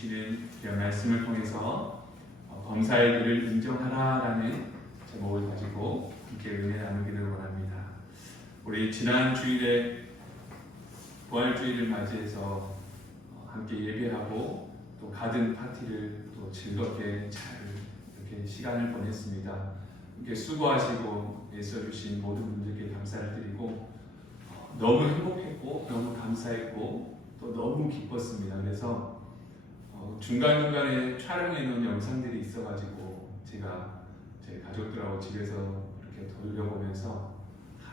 주시는 귀한 말씀을 통해서 범사의 길을 인정하라라는 제목을 가지고 함께 은혜 나누기를 원합니다. 우리 지난 주일에 부활주일을 맞이해서 함께 예배하고 또 가든 파티를 또 즐겁게 잘 이렇게 시간을 보냈습니다. 이렇게 수고하시고 애써주신 모든 분들께 감사를 드리고 너무 행복했고 너무 감사했고 또 너무 기뻤습니다. 그래서 중간중간에 촬영해 놓은 영상들이 있어가지고 제가 제 가족들하고 집에서 이렇게 돌려보면서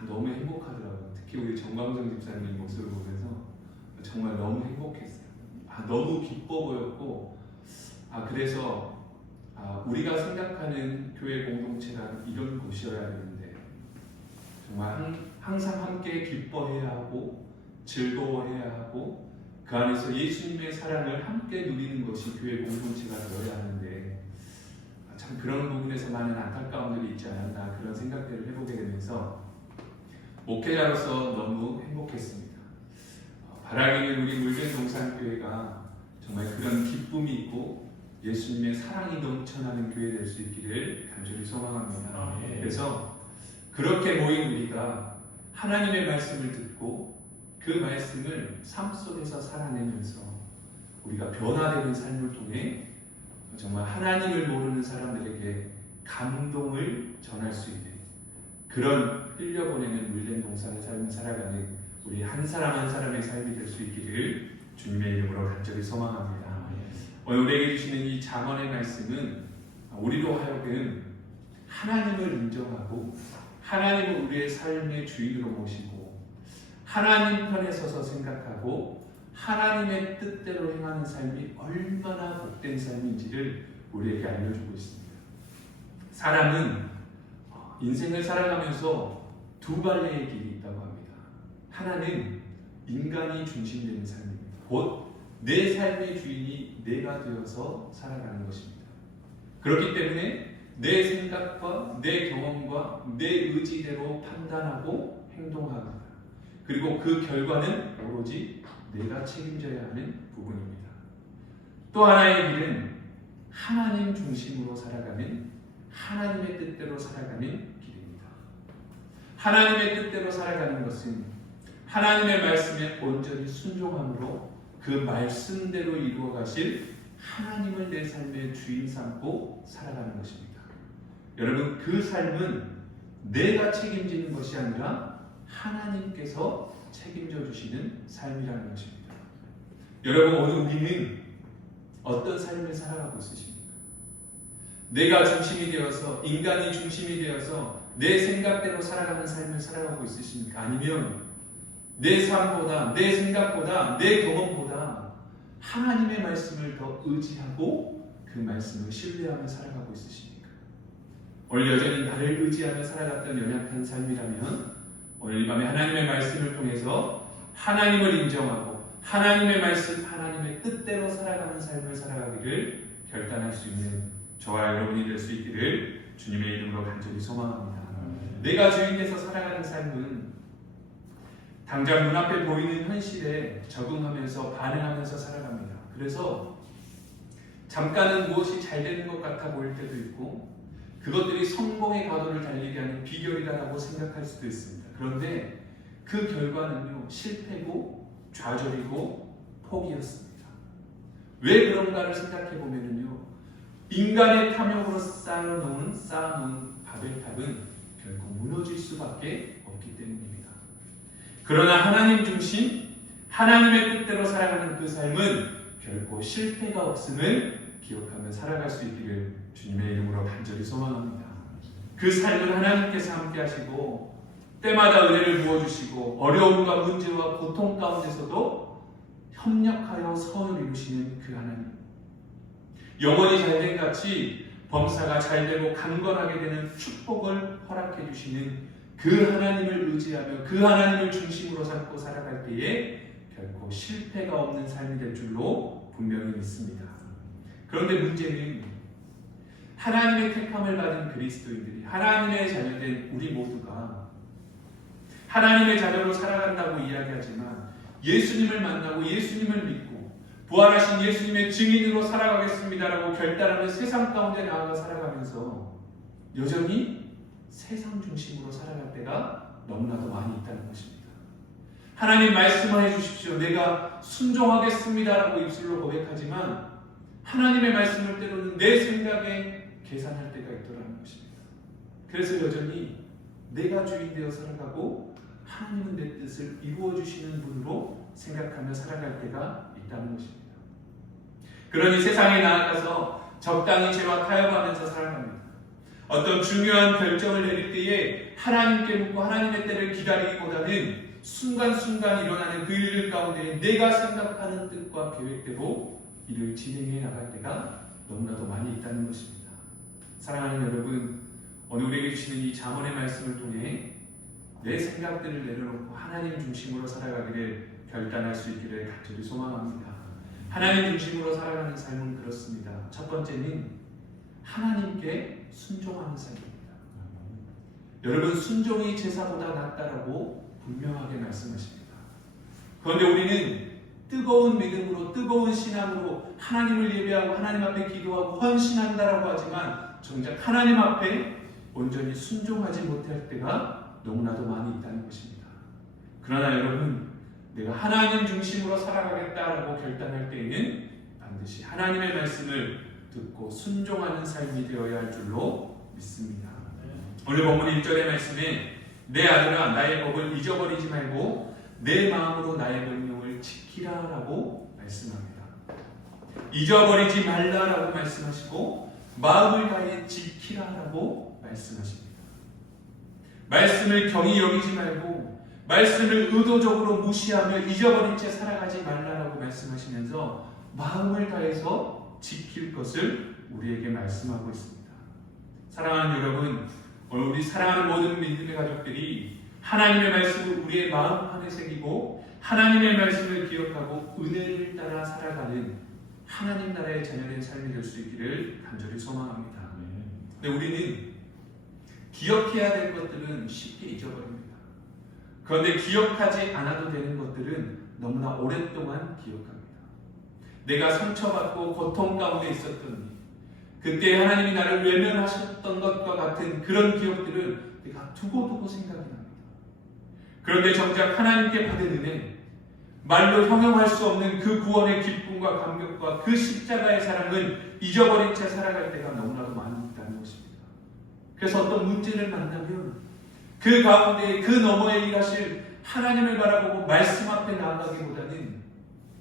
너무 행복하더라고요. 특히 우리 정광정 집사님 모습을 보면서 정말 너무 행복했어요. 너무 기뻐 보였고 그래서 우리가 생각하는 교회 공동체란 이런 곳이어야 되는데 정말 항상 함께 기뻐해야 하고 즐거워해야 하고 그 안에서 예수님의 사랑을 함께 누리는 것이 교회 공동체가 되어야 하는데 참 그런 부분에서 많은 안타까움들이 있지 않았나 그런 생각들을 해보게 되면서 목회자로서 너무 행복했습니다. 바라기는 우리 물견동산교회가 정말 그런 기쁨이 있고 예수님의 사랑이 넘쳐나는 교회 될 수 있기를 간절히 소망합니다. 그래서 그렇게 모인 우리가 하나님의 말씀을 듣고 그 말씀을 삶 속에서 살아내면서 우리가 변화되는 삶을 통해 정말 하나님을 모르는 사람들에게 감동을 전할 수 있는 그런 흘려보내는 물된 동산의 삶을 살아가는 우리 한 사람 한 사람의 삶이 될 수 있기를 주님의 이름으로 간절히 소망합니다. 오늘 우리에게 주시는 이 잠언의 말씀은 우리로 하여금 하나님을 인정하고 하나님을 우리의 삶의 주인으로 모시고 하나님 편에 서서 생각하고 하나님의 뜻대로 행하는 삶이 얼마나 복된 삶인지를 우리에게 알려주고 있습니다. 사람은 인생을 살아가면서 두 갈래의 길이 있다고 합니다. 하나는 인간이 중심되는 삶입니다. 곧 내 삶의 주인이 내가 되어서 살아가는 것입니다. 그렇기 때문에 내 생각과 내 경험과 내 의지대로 판단하고 행동합니다. 그리고 그 결과는 오로지 내가 책임져야 하는 부분입니다. 또 하나의 길은 하나님 중심으로 살아가는 하나님의 뜻대로 살아가는 길입니다. 하나님의 뜻대로 살아가는 것은 하나님의 말씀에 온전히 순종함으로 그 말씀대로 이루어 가실 하나님을 내 삶의 주인 삼고 살아가는 것입니다. 여러분 그 삶은 내가 책임지는 것이 아니라 하나님께서 책임져 주시는 삶이라는 것입니다. 여러분 오늘 우리는 어떤 삶을 살아가고 있으십니까? 내가 중심이 되어서 인간이 중심이 되어서 내 생각대로 살아가는 삶을 살아가고 있으십니까? 아니면 내 삶보다 내 생각보다 내 경험보다 하나님의 말씀을 더 의지하고 그 말씀을 신뢰하며 살아가고 있으십니까? 오늘 여전히 나를 의지하며 살아갔던 연약한 삶이라면 오늘 이 밤에 하나님의 말씀을 통해서 하나님을 인정하고 하나님의 말씀, 하나님의 뜻대로 살아가는 삶을 살아가기를 결단할 수 있는 저와 여러분이 될 수 있기를 주님의 이름으로 간절히 소망합니다. 내가 주인에서 살아가는 삶은 당장 눈앞에 보이는 현실에 적응하면서 반응하면서 살아갑니다. 그래서 잠깐은 무엇이 잘 되는 것 같아 보일 때도 있고 그것들이 성공의 가도를 달리게 하는 비결이라고 생각할 수도 있습니다. 그런데 그 결과는요 실패고 좌절이고 포기였습니다. 왜 그런가를 생각해 보면요 인간의 탐욕으로 쌓아놓은 바벨탑은 결코 무너질 수밖에 없기 때문입니다. 그러나 하나님 중심, 하나님의 뜻대로 살아가는 그 삶은 결코 실패가 없음을 기억하며 살아갈 수 있기를 주님의 이름으로 간절히 소망합니다. 그 삶을 하나님께서 함께 하시고 때마다 은혜를 부어주시고 어려움과 문제와 고통 가운데서도 협력하여 선을 이루시는 그 하나님, 영원히 잘된 같이 범사가 잘되고 강건하게 되는 축복을 허락해 주시는 그 하나님을 의지하며 그 하나님을 중심으로 삼고 살아갈 때에 결코 실패가 없는 삶이 될 줄로 분명히 믿습니다. 그런데 문제는 하나님의 택함을 받은 그리스도인들이 하나님의 자녀된 우리 모두가 하나님의 자녀로 살아간다고 이야기하지만 예수님을 만나고 예수님을 믿고 부활하신 예수님의 증인으로 살아가겠습니다라고 결단하는 세상 가운데 나아가 살아가면서 여전히 세상 중심으로 살아갈 때가 너무나도 많이 있다는 것입니다. 하나님 말씀을 해주십시오. 내가 순종하겠습니다라고 입술로 고백하지만 하나님의 말씀을 때로는 내 생각에 계산할 때가 있더라는 것입니다. 그래서 여전히 내가 주인 되어 살아가고 하나님은 내 뜻을 이루어 주시는 분으로 생각하며 살아갈 때가 있다는 것입니다. 그러니 세상에 나아가서 적당히 죄와 타협하면서 살아갑니다. 어떤 중요한 결정을 내릴 때에 하나님께 묻고 하나님의 때를 기다리기보다는 순간순간 일어나는 그 일 가운데 내가 생각하는 뜻과 계획대로 일을 진행해 나갈 때가 너무나도 많이 있다는 것입니다. 사랑하는 여러분, 오늘 우리에게 주시는 이 잠언의 말씀을 통해 내 생각들을 내려놓고 하나님 중심으로 살아가기를 결단할 수 있기를 간절히 소망합니다. 하나님 중심으로 살아가는 삶은 그렇습니다. 첫 번째는 하나님께 순종하는 삶입니다. 여러분, 순종이 제사보다 낫다라고 분명하게 말씀하십니다. 그런데 우리는 뜨거운 믿음으로 뜨거운 신앙으로 하나님을 예배하고 하나님 앞에 기도하고 헌신한다라고 하지만 정작 하나님 앞에 온전히 순종하지 못할 때가 너무나도 많이 있다는 것입니다. 그러나 여러분, 내가 하나님 중심으로 살아가겠다라고 결단할 때에는 반드시 하나님의 말씀을 듣고 순종하는 삶이 되어야 할 줄로 믿습니다. 오늘 본문 1절의 말씀에 내 아들아 나의 법을 잊어버리지 말고 내 마음으로 나의 명령을 지키라라고 말씀합니다. 잊어버리지 말라라고 말씀하시고 마음을 다해 지키라라고 말씀하십니다. 말씀을 경히 여기지 말고 말씀을 의도적으로 무시하며 잊어버린 채 살아가지 말라라고 말씀하시면서 마음을 다해서 지킬 것을 우리에게 말씀하고 있습니다. 사랑하는 여러분, 오늘 우리 사랑하는 모든 믿음의 가족들이 하나님의 말씀을 우리의 마음 안에 새기고 하나님의 말씀을 기억하고 은혜를 따라 살아가는 하나님 나라의 자녀된 삶이 될 수 있기를 간절히 소망합니다. 근데 우리는 기억해야 될 것들은 쉽게 잊어버립니다. 그런데 기억하지 않아도 되는 것들은 너무나 오랫동안 기억합니다. 내가 상처받고 고통 가운데 있었던 일, 그때 하나님이 나를 외면하셨던 것과 같은 그런 기억들을 내가 두고두고 생각이 납니다. 그런데 정작 하나님께 받은 은혜, 말로 형용할 수 없는 그 구원의 기쁨과 감격과 그 십자가의 사랑을 잊어버린 채 살아갈 때가 너무나도 많이 있다는 것입니다. 그래서 어떤 문제를 만나면 그 가운데 그 너머에 일하실 하나님을 바라보고 말씀 앞에 나아가기보다는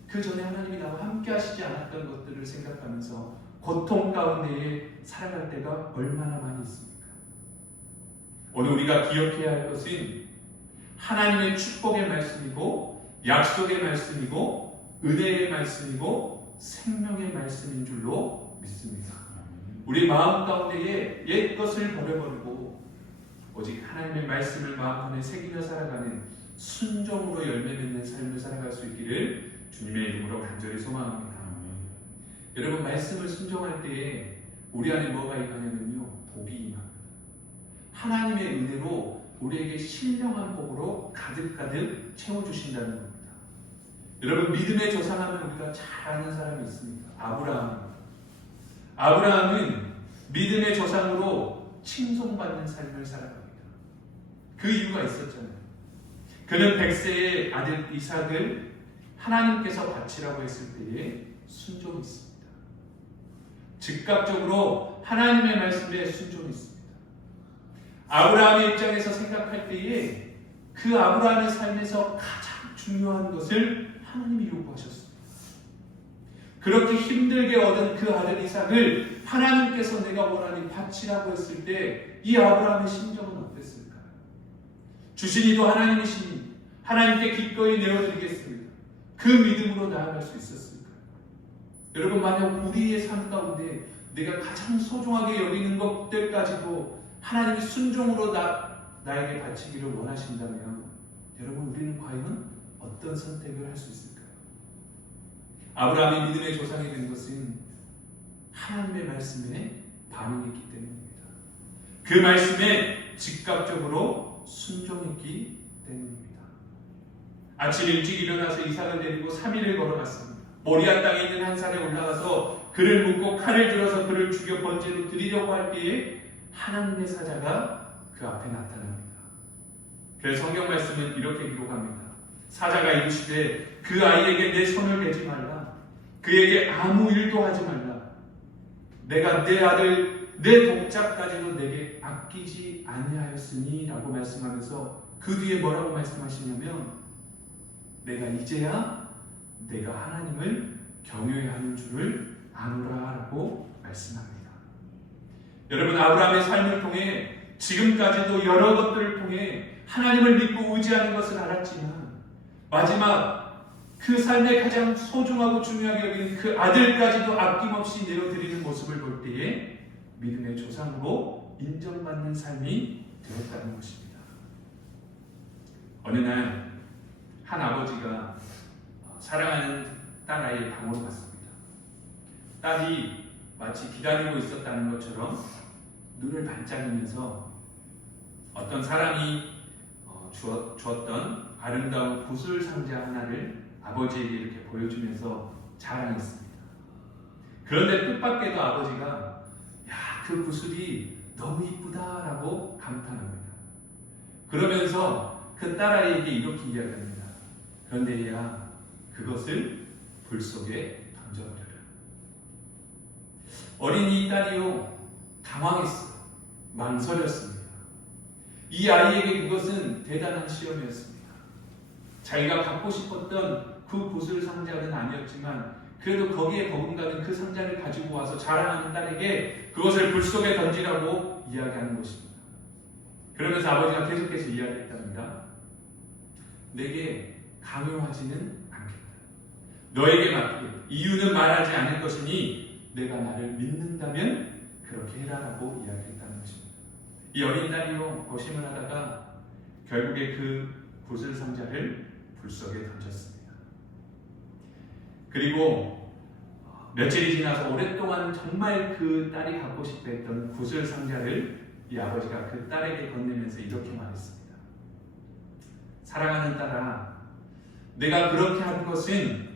그 전에 하나님이 나와 함께 하시지 않았던 것들을 생각하면서 고통 가운데에 살아갈 때가 얼마나 많이 있습니까? 오늘 우리가 기억해야 할 것은 하나님의 축복의 말씀이고 약속의 말씀이고 은혜의 말씀이고 생명의 말씀인 줄로 믿습니다. 우리 마음 가운데에 옛 것을 버려버리고 오직 하나님의 말씀을 마음 안에 새기며 살아가는 순종으로 열매 맺는 삶을 살아갈 수 있기를 주님의 이름으로 간절히 소망합니다. 여러분, 말씀을 순종할 때에 우리 안에 뭐가 임하냐면요, 복이 임합니다. 하나님의 은혜로 우리에게 신령한 복으로 가득가득 채워주신다는 겁니다. 여러분, 믿음의 조상하면 우리가 잘 아는 사람이 있습니다. 아브라함은 믿음의 조상으로 칭송받는 삶을 살아갑니다. 그 이유가 있었잖아요. 그는 100세의 아들 이삭을 하나님께서 바치라고 했을 때에 순종이 있습니다. 즉각적으로 하나님의 말씀에 순종이 있습니다. 아브라함의 입장에서 생각할 때에 그 아브라함의 삶에서 가장 중요한 것을 하나님이 요구하셨습니다. 그렇게 힘들게 얻은 그 아들 이삭을 하나님께서 내가 원하는 바치라고 했을 때 이 아브라함의 심정은 어땠을까요? 주신 이도 하나님이시니 하나님께 기꺼이 내어드리겠습니다. 그 믿음으로 나아갈 수 있었을까요? 여러분, 만약 우리의 삶 가운데 내가 가장 소중하게 여기는 것들까지도 하나님이 순종으로 나에게 바치기를 원하신다면 여러분, 우리는 과연 어떤 선택을 할 수 있을까요? 아브라함이 믿음의 조상이 된 것은 하나님의 말씀에 반응했기 때문입니다. 그 말씀에 즉각적으로 순종했기 때문입니다. 아침 일찍 일어나서 이삭을 데리고 3일을 걸어갔습니다. 모리아 땅에 있는 한 산에 올라가서 그를 묶고 칼을 들어서 그를 죽여 번제로 드리려고 할 때에 하나님의 사자가 그 앞에 나타납니다. 그래서 성경 말씀은 이렇게 기록합니다. 사자가 이르시되 그 아이에게 내 손을 대지 말라. 그에게 아무 일도 하지 말라. 내가 내 아들 내 독자까지도 내게 아끼지 아니하였으니 라고 말씀하면서 그 뒤에 뭐라고 말씀하시냐면 내가 이제야 내가 하나님을 경외해야 하는 줄을 아노라 라고 말씀합니다. 여러분, 아브라함의 삶을 통해 지금까지도 여러 것들을 통해 하나님을 믿고 의지하는 것을 알았지만 마지막 그 삶의 가장 소중하고 중요하게 여기는 그 아들까지도 아낌없이 내어드리는 모습을 볼 때에 믿음의 조상으로 인정받는 삶이 되었다는 것입니다. 어느 날 한 아버지가 사랑하는 딸아이의 방으로 갔습니다. 딸이 마치 기다리고 있었다는 것처럼 눈을 반짝이면서 어떤 사람이 주었던 아름다운 구슬 상자 하나를 아버지에게 이렇게 보여주면서 자랑했습니다. 그런데 뜻밖에도 아버지가 그 구슬이 너무 이쁘다라고 감탄합니다. 그러면서 그 딸아이에게 이렇게 이야기합니다. 그런데 얘야, 그것을 불 속에 던져버려라. 어린이 딸이요, 당황했어요. 망설였습니다. 이 아이에게 그것은 대단한 시험이었습니다. 자기가 갖고 싶었던 그 구슬 상자는 아니었지만 그래도 거기에 버금가는 그 상자를 가지고 와서 자랑하는 딸에게 그것을 불 속에 던지라고 이야기하는 것입니다. 그러면서 아버지가 계속해서 이야기했답니다. 내게 강요하지는 않겠다. 너에게 맡기겠다. 이유는 말하지 않을 것이니 내가 나를 믿는다면 그렇게 해라라고 이야기했다는 것입니다. 이 어린 딸이요, 고심을 하다가 결국에 그 구슬 상자를 불 속에 던졌습니다. 그리고 며칠이 지나서 오랫동안 정말 그 딸이 갖고 싶어 했던 구슬 상자를 이 아버지가 그 딸에게 건네면서 이렇게 말했습니다. 사랑하는 딸아, 내가 그렇게 한 것은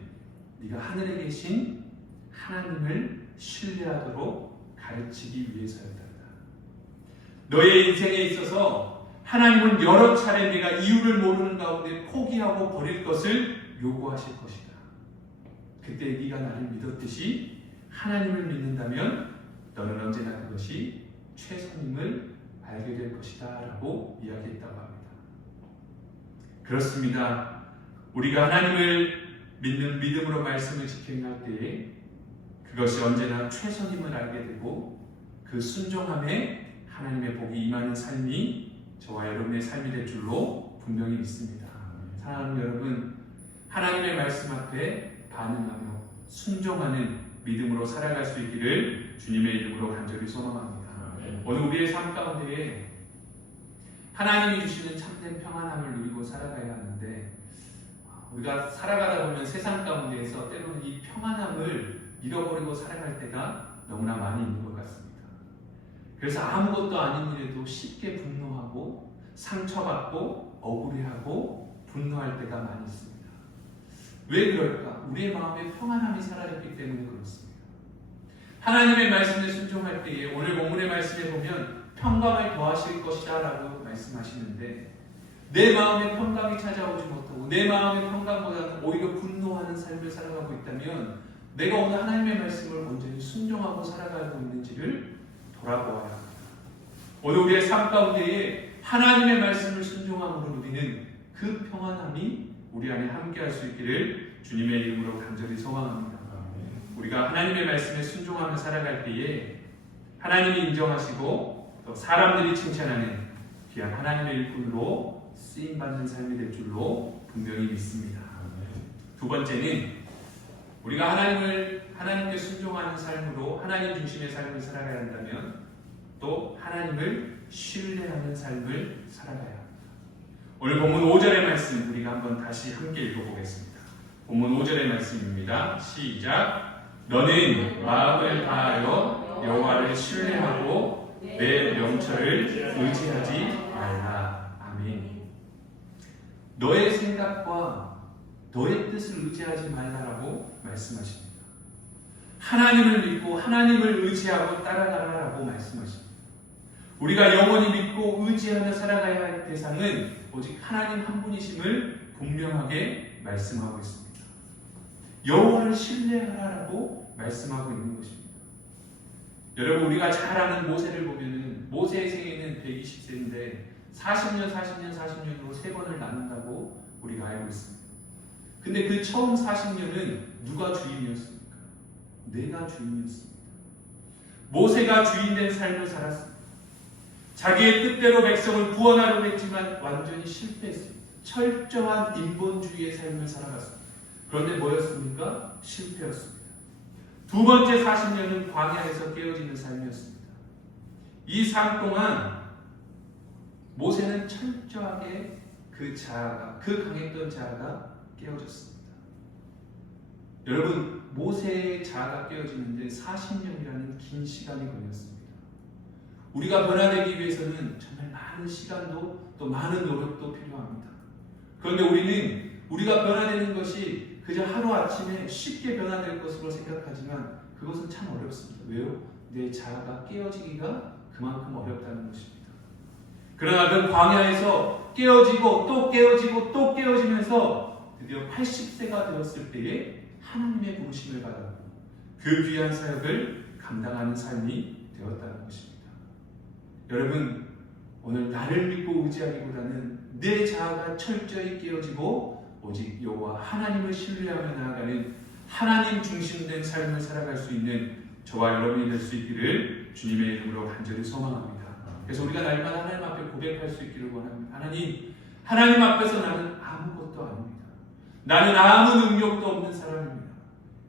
네가 하늘에 계신 하나님을 신뢰하도록 가르치기 위해서였다. 너의 인생에 있어서 하나님은 여러 차례 네가 이유를 모르는 가운데 포기하고 버릴 것을 요구하실 것이다. 그때 네가 나를 믿었듯이 하나님을 믿는다면 너는 언제나 그것이 최선임을 알게 될 것이다 라고 이야기했다고 합니다. 그렇습니다. 우리가 하나님을 믿는 믿음으로 말씀을 지켜 행할 때에 그것이 언제나 최선임을 알게 되고 그 순종함에 하나님의 복이 임하는 삶이 저와 여러분의 삶이 될 줄로 분명히 믿습니다. 사랑하는 여러분, 하나님의 말씀 앞에 반응하며 순종하는 믿음으로 살아갈 수 있기를 주님의 이름으로 간절히 소망합니다. 오늘 우리의 삶 가운데에 하나님이 주시는 참된 평안함을 누리고 살아가야 하는데 우리가 살아가다 보면 세상 가운데에서 때로는 이 평안함을 잃어버리고 살아갈 때가 너무나 많이 있는 것 같습니다. 그래서 아무것도 아닌 일에도 쉽게 분노하고 상처받고 억울해하고 분노할 때가 많이 있습니다. 왜 그럴까? 우리의 마음에 평안함이 사라졌기 때문에 그렇습니다. 하나님의 말씀에 순종할 때에 오늘 본문의 말씀에 보면 평강을 더하실 것이다 라고 말씀하시는데 내 마음에 평강이 찾아오지 못하고 내 마음의 평강보다는 오히려 분노하는 삶을 살아가고 있다면 내가 오늘 하나님의 말씀을 온전히 순종하고 살아가고 있는지를 돌아보아야 합니다. 오늘 우리의 삶 가운데에 하나님의 말씀을 순종함으로 누리는 그 평안함이 우리 안에 함께할 수 있기를 주님의 이름으로 간절히 소망합니다. 우리가 하나님의 말씀에 순종하며 살아갈 때에 하나님이 인정하시고 또 사람들이 칭찬하는 귀한 하나님의 일꾼으로 쓰임받는 삶이 될 줄로 분명히 믿습니다. 두 번째는 우리가 하나님께 순종하는 삶으로 하나님 중심의 삶을 살아가야 한다면 또 하나님을 신뢰하는 삶을 살아가야 합니다. 오늘 본문 5절의 말씀 우리가 한번 다시 함께 읽어보겠습니다. 본문 5절의 말씀입니다. 시작. 너는 마음을 다하여 여호와를 신뢰하고 내 명철을 의지하지 말라. 아멘. 너의 생각과 너의 뜻을 의지하지 말라라고 말씀하십니다. 하나님을 믿고 하나님을 의지하고 따라가라라고 말씀하십니다. 우리가 영원히 믿고 의지하며 살아가야 할 대상은 오직 하나님 한 분이심을 분명하게 말씀하고 있습니다. 여호와를 신뢰하라라고 말씀하고 있는 것입니다. 여러분, 우리가 잘 아는 모세를 보면은 모세의 생애는 120세인데 40년으로 3번을 나눈다고 우리가 알고 있습니다. 근데 그 처음 40년은 누가 주인이었습니까? 내가 주인이었습니다. 모세가 주인된 삶을 살았습니다. 자기의 뜻대로 백성을 구원하려고 했지만 완전히 실패했습니다. 철저한 인본주의의 삶을 살아갔습니다. 그런데 뭐였습니까? 실패였습니다. 두 번째 40년은 광야에서 깨어지는 삶이었습니다. 이 삶 동안 모세는 철저하게 그 강했던 자아가 깨어졌습니다. 여러분, 모세의 자아가 깨어지는데 40년이라는 긴 시간이 걸렸습니다. 우리가 변화되기 위해서는 정말 많은 시간도 또 많은 노력도 필요합니다. 그런데 우리는 우리가 변화되는 것이 그저 하루아침에 쉽게 변화될 것으로 생각하지만 그것은 참 어렵습니다. 왜요? 내 자아가 깨어지기가 그만큼 어렵다는 것입니다. 그러나 그 광야에서 깨어지고 또 깨어지고 또 깨어지면서 드디어 80세가 되었을 때에 하나님의 부르심을 받았고 그 귀한 사역을 감당하는 삶이 되었다는 것입니다. 여러분, 오늘 나를 믿고 의지하기보다는 내 자아가 철저히 깨어지고 오직 여호와 하나님을 신뢰하며 나아가는 하나님 중심된 삶을 살아갈 수 있는 저와 여러분이 될 수 있기를 주님의 이름으로 간절히 소망합니다. 그래서 우리가 날마다 하나님 앞에 고백할 수 있기를 원합니다. 하나님 앞에서 나는 아무것도 아닙니다. 나는 아무 능력도 없는 사람입니다.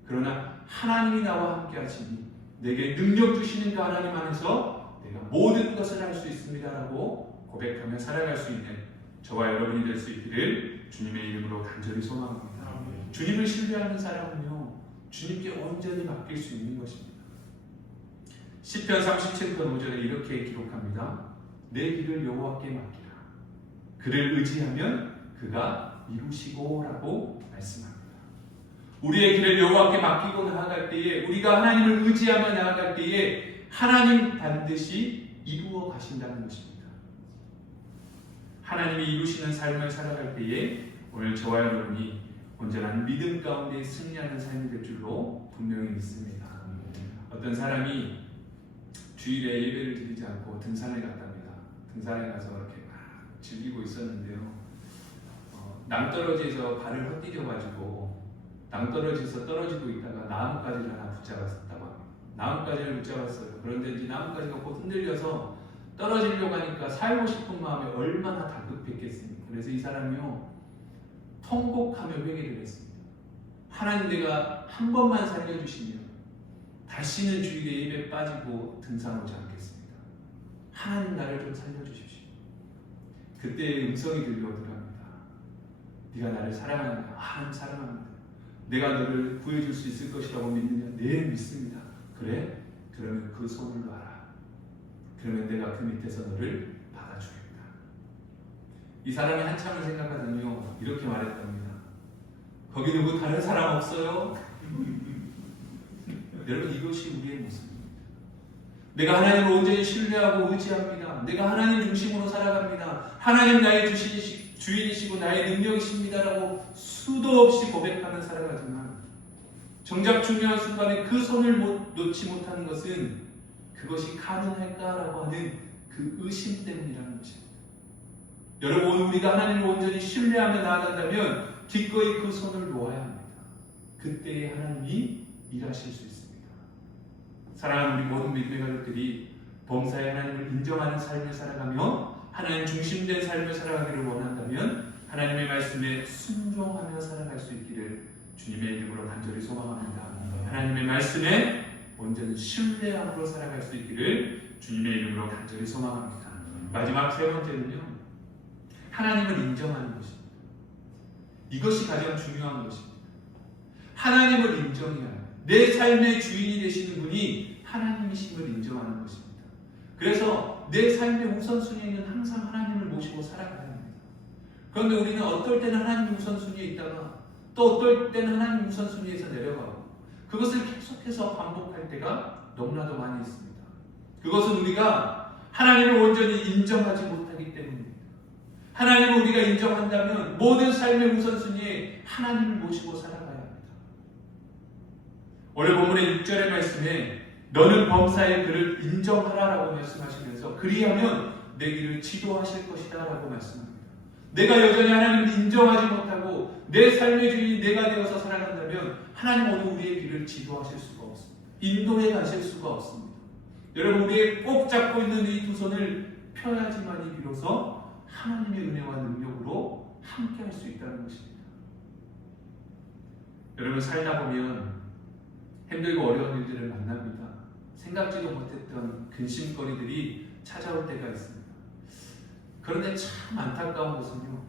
그러나 하나님이 나와 함께 하시니 내게 능력 주시는 그 하나님 안에서 내가 모든 것을 할 수 있습니다라고 고백하며 살아갈 수 있는 저와 여러분이 될 수 있기를 주님의 이름으로 간절히 소망합니다. 주님을 신뢰하는 사람은요, 주님께 온전히 맡길 수 있는 것입니다. 시편 37편 5절에 이렇게 기록합니다. 내 길을 여호와께 맡기라. 그를 의지하면 그가 이루시고 라고 말씀합니다. 우리의 길을 여호와께 맡기고 나아갈 때에, 우리가 하나님을 의지하며 나아갈 때에 하나님 반드시 이루어 가신다는 것입니다. 하나님이 이루시는 삶을 살아갈 때에 오늘 저와 여러분이 온전한 믿음 가운데 승리하는 삶이 될 줄로 분명히 믿습니다. 어떤 사람이 주일에 예배를 드리지 않고 등산에 갔답니다. 등산에 가서 이렇게 막 즐기고 있었는데요. 낭떠러지에서 발을 헛디뎌가지고 낭떠러지에서 떨어지고 있다가 나뭇가지를 하나 붙잡았다고 합니다. 나뭇가지를 붙잡았어요. 그런데 이제 나뭇가지가 곧 흔들려서 떨어지려고 하니까 살고 싶은 마음이 얼마나 다급했겠습니까? 그래서 이 사람이요, 통곡하며 회개를 했습니다. 하나님, 내가 한 번만 살려주시면 다시는 주일에 예배 빠지고 등산 오지 않겠습니다. 하나님, 나를 좀 살려주십시오. 그때 음성이 들려오더랍니다. 네가 나를 사랑하느냐? 하나님 사랑합니다. 내가 너를 구해줄 수 있을 것이라고 믿느냐? 네, 믿습니다. 그래? 그러면 그 손을 놔라. 그러면 내가 그 밑에서 너를 받아주겠다. 이 사람이 한참을 생각하더니요, 이렇게 말했답니다. 거기 누구 다른 사람 없어요? 여러분, 이것이 우리의 모습입니다. 내가 하나님을 온전히 신뢰하고 의지합니다. 내가 하나님 중심으로 살아갑니다. 하나님 나의 주인이시고 나의 능력이십니다라고 수도 없이 고백하며 살아가지만 정작 중요한 순간에 그 손을 놓지 못하는 것은 그것이 가능할까라고 하는 그 의심 때문이라는 것입니다. 여러분, 우리가 하나님을 온전히 신뢰하며 나아간다면 기꺼이 그 손을 놓아야 합니다. 그때에 하나님이 일하실 수 있습니다. 사랑하는 우리 모든 믿음의 가족들이 범사에 하나님을 인정하는 삶을 살아가며 하나님 중심된 삶을 살아가기를 원한다면 하나님의 말씀에 순종하며 살아갈 수 있기를 주님의 이름으로 간절히 소망합니다. 하나님의 말씀에 온전히 신뢰함으로 살아갈 수 있기를 주님의 이름으로 간절히 소망합니다. 마지막 세 번째는요, 하나님을 인정하는 것입니다. 이것이 가장 중요한 것입니다. 하나님을 인정해야 해요. 내 삶의 주인이 되시는 분이 하나님이심을 인정하는 것입니다. 그래서 내 삶의 우선순위에는 항상 하나님을 모시고 살아가야 합니다. 그런데 우리는 어떨 때는 하나님의 우선순위에 있다가 또 어떨 때는 하나님 우선순위에서 내려가고 그것을 계속해서 반복할 때가 너무나도 많이 있습니다. 그것은 우리가 하나님을 온전히 인정하지 못하기 때문입니다. 하나님을 우리가 인정한다면 모든 삶의 우선순위에 하나님을 모시고 살아가야 합니다. 오늘 본문의 6절의 말씀에 너는 범사의 그를 인정하라라고 말씀하시면서 그리하면 내 길을 지도하실 것이다 라고 말씀합니다. 내가 여전히 하나님을 인정하지 못하고 내 삶의 주인이 내가 되어서 살아간다면 하나님 오늘 우리의 길을 지도하실 수가 없습니다. 인도해 가실 수가 없습니다. 여러분 우리의 꼭 잡고 있는 이 두 손을 펴야지만이 비로소 하나님의 은혜와 능력으로 함께 할 수 있다는 것입니다. 여러분 살다 보면 힘들고 어려운 일들을 만납니다. 생각지도 못했던 근심거리들이 찾아올 때가 있습니다. 그런데 참 안타까운 것은요.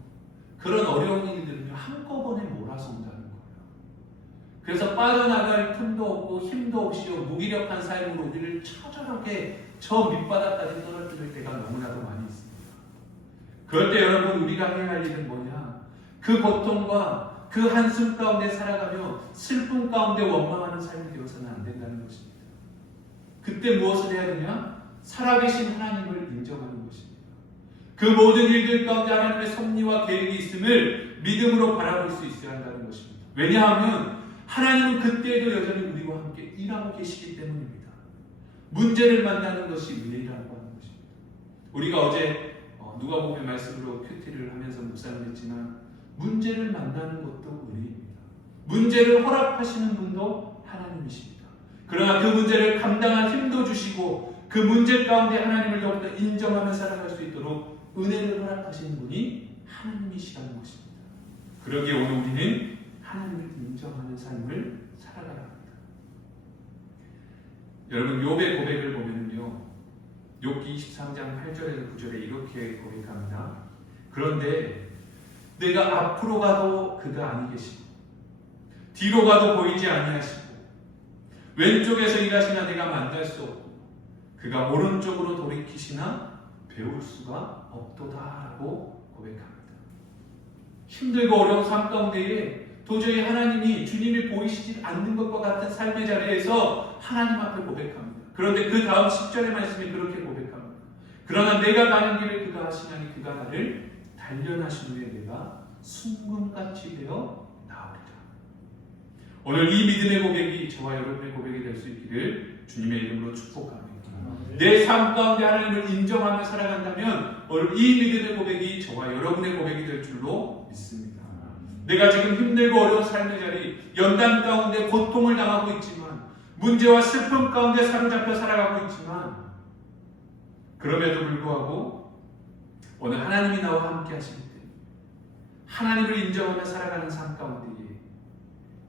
그런 어려운 일들은요. 한꺼번에 몰아서 온다는 거예요. 그래서 빠져나갈 틈도 없고 힘도 없이 무기력한 삶으로 우리를 처절하게 저 밑바닥까지 떨어뜨릴 때가 너무나도 많이 있습니다. 그럴 때 여러분 우리가 해야 할 일은 뭐냐? 그 고통과 그 한숨 가운데 살아가며 슬픔 가운데 원망하는 삶이 되어서는 안 된다는 것입니다. 그때 무엇을 해야 되냐? 살아계신 하나님을 인정하는 것입니다. 그 모든 일들 가운데 하나님의 섭리와 계획이 있음을 믿음으로 바라볼 수 있어야 한다는 것입니다. 왜냐하면 하나님은 그때에도 여전히 우리와 함께 일하고 계시기 때문입니다. 문제를 만나는 것이 은혜라고 하는 것입니다. 우리가 어제 누가복음 말씀으로 큐티를 하면서 묵상을 했지만 문제를 만나는 것도 은혜입니다. 문제를 허락하시는 분도 하나님이십니다. 그러나 그 문제를 감당할 힘도 주시고 그 문제 가운데 하나님을 더욱더 인정하며 살아갈 수 있도록 은혜를 허락하시는 분이 하나님이시라는 것입니다. 그러기에 오늘 우리는 하나님을 인정하는 삶을 살아가야 합니다. 여러분 욥의 고백을 보면요. 욥기 23장 8절에서 9절에 이렇게 고백합니다. 그런데 내가 앞으로 가도 그가 아니 계시고 뒤로 가도 보이지 아니하시고 왼쪽에서 일하시나 내가 만날 수 없고 그가 오른쪽으로 돌이키시나 배울 수가 없도다라고 고백합니다. 힘들고 어려운 삶 가운데에 도저히 하나님이 주님이 보이시지 않는 것과 같은 삶의 자리에서 하나님 앞에 고백합니다. 그런데 그 다음 10절의 말씀에 그렇게 고백합니다. 그러나 내가 가는 길을 그가 하시나니 그가 나를 단련하신 후에 내가 순금같이 되어 나오리라. 오늘 이 믿음의 고백이 저와 여러분의 고백이 될 수 있기를 주님의 이름으로 축복합니다. 내 삶 가운데 하나님을 인정하며 살아간다면 오늘 이 믿음의 고백이 저와 여러분의 고백이 될 줄로 믿습니다. 내가 지금 힘들고 어려운 삶의 자리, 연단 가운데 고통을 당하고 있지만 문제와 슬픔 가운데 사로잡혀 살아가고 있지만 그럼에도 불구하고 오늘 하나님이 나와 함께 하실 때 하나님을 인정하며 살아가는 삶 가운데에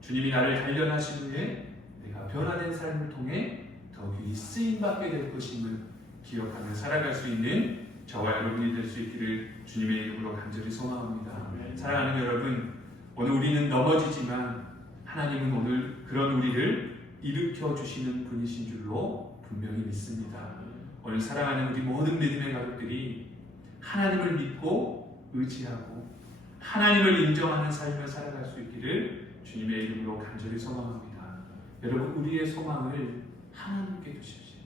주님이 나를 단련하신 후에 내가 변화된 삶을 통해 더욱이 쓰임받게 될 것임을 기억하며 살아갈 수 있는 저와 여러분이 될 수 있기를 주님의 이름으로 간절히 소망합니다. 사랑하는 여러분, 오늘 우리는 넘어지지만 하나님은 오늘 그런 우리를 일으켜 주시는 분이신 줄로 분명히 믿습니다. 오늘 사랑하는 우리 모든 믿음의 가족들이 하나님을 믿고 의지하고 하나님을 인정하는 삶을 살아갈 수 있기를 주님의 이름으로 간절히 소망합니다. 여러분 우리의 소망을 하나님께 두십시오.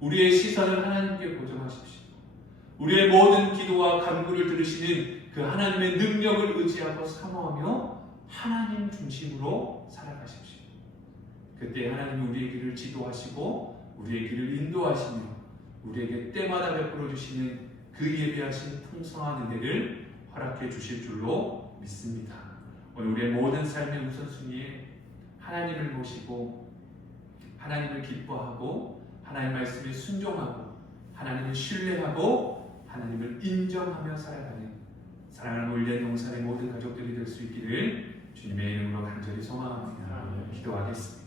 우리의 시선을 하나님께 고정하십시오. 우리의 모든 기도와 간구를 들으시는 그 하나님의 능력을 의지하고 사모하며 하나님 중심으로 살아가십시오. 그때 하나님이 우리의 길을 지도하시고 우리의 길을 인도하시며 우리에게 때마다 베풀어 주시는 그 예비하신 풍성한 은혜를 허락해 주실 줄로 믿습니다. 오늘 우리의 모든 삶의 우선순위에 하나님을 모시고 하나님을 기뻐하고 하나님 말씀에 순종하고 하나님을 신뢰하고 하나님을 인정하며 살아가는 사랑하는 올레 동산의 모든 가족들이 될 수 있기를 주님의 이름으로 간절히 소망합니다. 기도하겠습니다.